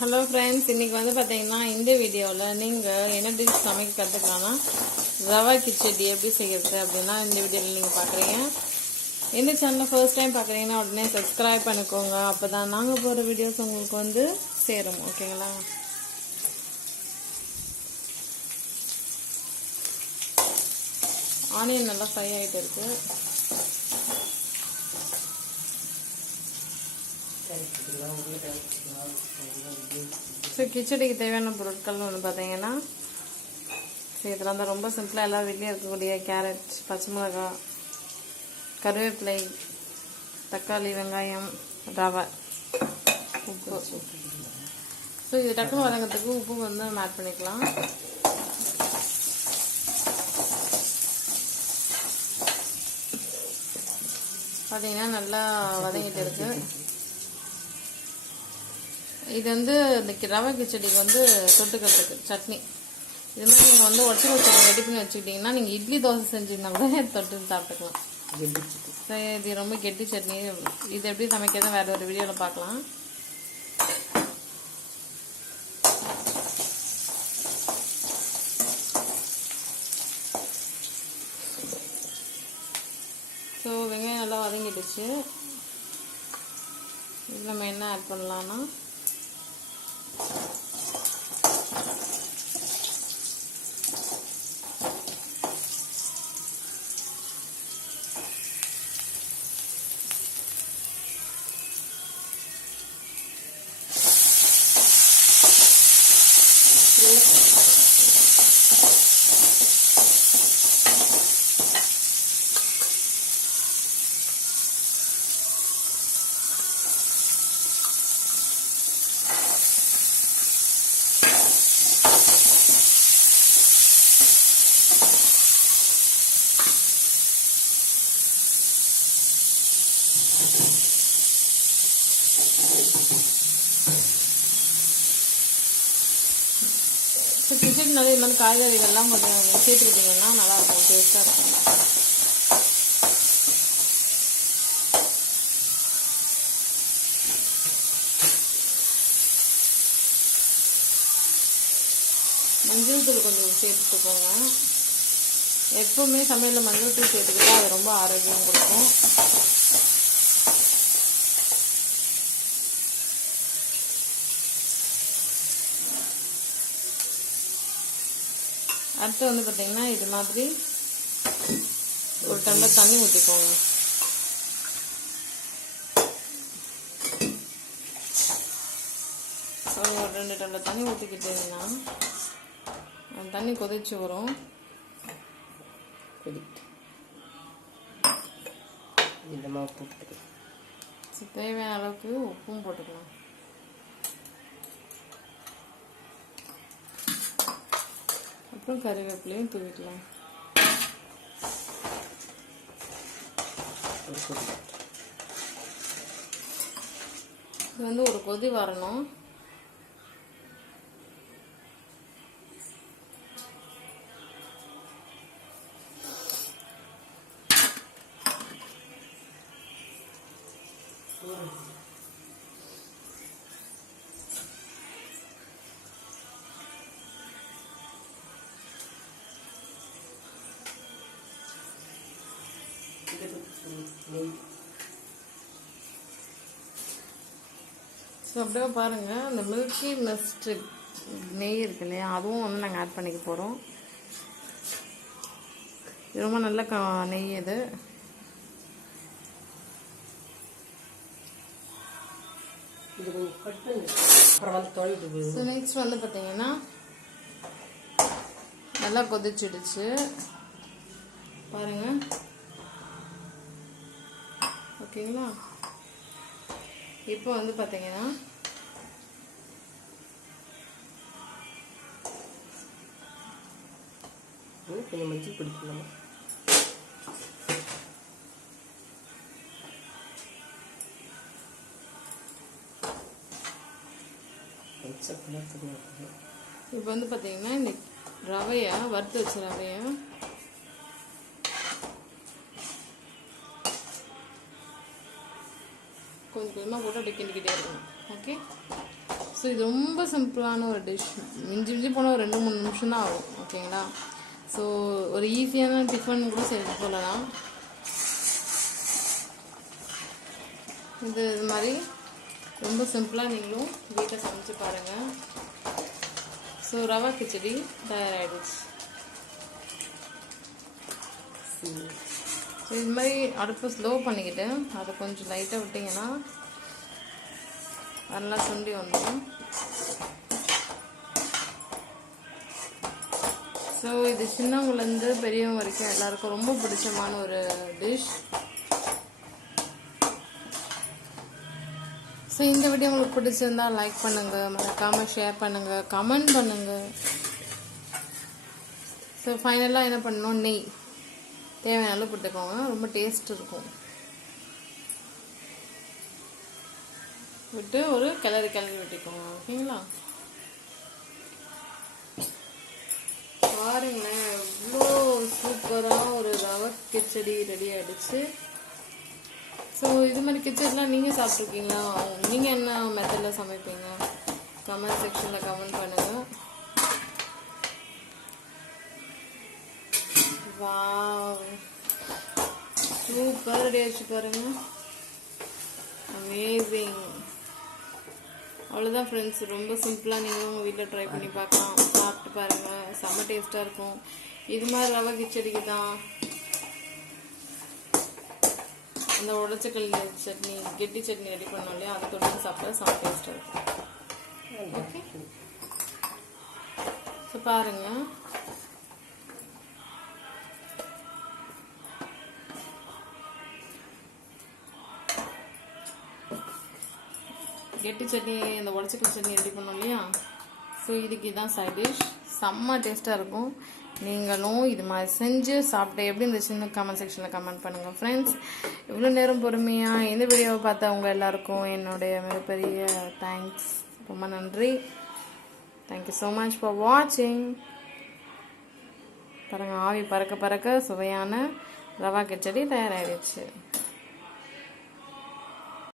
Hello friends, இன்றைக்கி வந்து பார்த்தீங்கன்னா இந்த வீடியோவில் நீங்கள் என்ன டிஷ் சமைக்க கற்றுக்கலாம்னா ரவா கிச்சடி எப்படி செய்கிறது அப்படின்னா இந்த வீடியோவில் நீங்கள் பார்க்குறீங்க. இந்த சேனலில் ஃபர்ஸ்ட் டைம் பார்க்குறீங்கன்னா உடனே சப்ஸ்கிரைப் பண்ணிக்கோங்க. அப்போ தான் நாங்கள் போகிற வீடியோஸ் உங்களுக்கு வந்து சேரும். ஓகேங்களா? ஆனியன் நல்லா ஃப்ரை ஆகிட்டு இருக்குது. ஸோ கிச்சடிக்கு தேவையான பொருட்கள்னு ஒன்று பார்த்தீங்கன்னா, இதில் வந்து ரொம்ப சிம்பிளாக எல்லா வீட்லேயும் இருக்கக்கூடிய கேரட், பச்சை மிளகாய், கருவேப்பிலை, தக்காளி, வெங்காயம், ரவை, உப்பு. ஸோ இது டக்குனு வதங்கிறதுக்கு உப்பு வந்து நம்ம ஆட் பண்ணிக்கலாம். பார்த்தீங்கன்னா நல்லா வதங்கிட்டு இருக்கு. இது வந்து இந்த ரவை கிச்சடிக்கு வந்து தொட்டுக்கிறதுக்கு சட்னி. இது மாதிரி நீங்கள் வந்து ஒச்சை சட்னி ரெடி பண்ணி வச்சுக்கிட்டிங்கன்னா நீங்கள் இட்லி தோசை செஞ்சீங்கன்னா கூட தொட்டு சாப்பிட்டுக்கலாம். இது ரொம்ப கெட்டி சட்னி. இது எப்படி சமைக்கிறத வேறு ஒரு வீடியோவில் பார்க்கலாம். ஸோ வெங்காயம் நல்லா வதங்கிடுச்சு. இது நம்ம என்ன ஆட் பண்ணலான்னா, ஸோ கிச்சடினாலே இது மாதிரி காய்கறிகள்லாம் கொஞ்சம் சேர்த்துக்கிட்டிங்கன்னா நல்லாயிருக்கும், டேஸ்ட்டாக இருக்கும். மஞ்சள் தூள் கொஞ்சம் சேர்த்துக்கோங்க. எப்பவுமே சமையலில் மஞ்சள் தூள் சேர்த்துக்கிட்டா அது ரொம்ப ஆரோக்கியம் கொடுக்கும். அடுத்து வந்து பார்த்தீங்கன்னா இது மாதிரி ஒரு டம்ளர் தண்ணி ஊற்றிக்கோங்க. ஸோ ஒரு 2 டம்ளர் தண்ணி ஊற்றிக்கிட்டீங்கன்னா அந்த தண்ணி கொதிச்சு வரும். தேவையான அளவுக்கு உப்பும் போட்டுக்கலாம். அப்புறம் கறிவேப்பிலையும் தூவிக்கலாம். இது வந்து ஒரு கொதி வரணும். ஸோ அப்படியே பாருங்கள், அந்த மில்கி மிஸ்ட் நெய் இருக்கு இல்லையா, அதுவும் வந்து நாங்கள் ஆட் பண்ணிக்க போகிறோம். இது ரொம்ப நல்ல நெய் இது. ஸோ நெக்ஸ்ட் வந்து பார்த்தீங்கன்னா நல்லா கொதிச்சிடுச்சு பாருங்கள். ஓகேங்களா? இப்போ வந்து பார்த்தீங்கன்னா கொஞ்சம் மஞ்சள் பிடிக்கலாம். இப்போ வந்து பார்த்தீங்கன்னா இந்த ரவையை வறுத்து வச்ச ரவையை கொஞ்சம் கொஞ்சமாக போட்டு அப்படியே கிண்டிக்கிட்டே இருக்கணும். ஓகே, ஸோ இது ரொம்ப சிம்பிளான ஒரு டிஷ். மிஞ்சி மிஞ்சி போனால் ஒரு 2-3 நிமிஷம் தான் ஆகும். ஓகேங்களா? ஸோ ஒரு ஈஸியான டிஃபன் கூட செய்து சொல்லலாம். இது மாதிரி ரொம்ப சிம்பிளாக நீங்களும் வீட்டில் சமைச்சு பாருங்கள். ஸோ ரவா கிச்சடி தயாராகிடுச்சு. ஸோ இது மாதிரி அடுப்பை ஸ்லோ பண்ணிக்கிட்டு அதை கொஞ்சம் லைட்டாக விட்டிங்கன்னா நல்லா சுண்டி வந்துடும். ஸோ இது சின்னவங்கலேருந்து பெரியவங்க வரைக்கும் எல்லாருக்கும் ரொம்ப பிடிச்சமான ஒரு டிஷ். ஸோ இந்த வீடியோ உங்களுக்கு பிடிச்சிருந்தா லைக் பண்ணுங்கள், மறக்காமல் ஷேர் பண்ணுங்கள், கமெண்ட் பண்ணுங்கள். ஸோ ஃபைனலாக என்ன பண்ணணும், நெய் தேவையான அளவு போட்டுக்கோங்க. ரொம்ப டேஸ்ட் இருக்கும். விட்டு ஒரு கிளறி விட்டுக்கோங்க. ஓகேங்களா? பாருங்களேன், எவ்வளோ சூப்பராக ஒரு ரவை கிச்சடி ரெடி ஆகிடுச்சு. ஸோ இது மாதிரி கிச்சடிலாம் நீங்கள் சாப்பிட்ருக்கீங்களா? நீங்கள் என்ன மெத்தடில் சமைப்பீங்க? கமெண்ட் செக்ஷனில் கமெண்ட் பண்ணுங்கள். வாவ், சூப்பர் ரெடி ஆச்சு பாருங்க. அமேசிங். அவ்வளோதான் ஃப்ரெண்ட்ஸ். ரொம்ப சிம்பிளாக நீங்களும் உங்கள் வீட்டில் ட்ரை பண்ணி பார்க்கலாம். சாப்பிட்டு பாருங்கள், செம்ம டேஸ்ட்டாக இருக்கும். இது மாதிரி ரவை கிச்சடிக்கு தான் அந்த உடச்சக்கல்ல சட்னி, கெட்டி சட்னி ரெடி பண்ணோம் இல்லையா, அதை தொட்டு சாப்பிட்டா செம்ம டேஸ்ட்டாக இருக்கும். ஓகே, ஸோ பாருங்கள். கெட்டி சட்னி, இந்த உடச்சக்கல் சட்னி ரெடி பண்ணோம் இல்லையா, ஸோ இதுக்கு இதுதான் சைட் டிஷ். செம்ம டேஸ்ட்டாக இருக்கும். நீங்களும் இது மாதிரி செஞ்சு சாப்பிட்டு எப்படி இருந்துச்சுன்னு கமெண்ட் செக்ஷனில் கமெண்ட் பண்ணுங்கள் ஃப்ரெண்ட்ஸ். இவ்வளோ நேரம் பொறுமையாக இந்த வீடியோவை பார்த்தவங்க எல்லாருக்கும் என்னுடைய மிகப்பெரிய தேங்க்ஸ். ரொம்ப நன்றி. தேங்க்யூ ஸோ மச் ஃபார் வாட்சிங். பாருங்கள், ஆவி பறக்க பறக்க சுவையான ரவா கிச்சடி தயாராகிடுச்சு.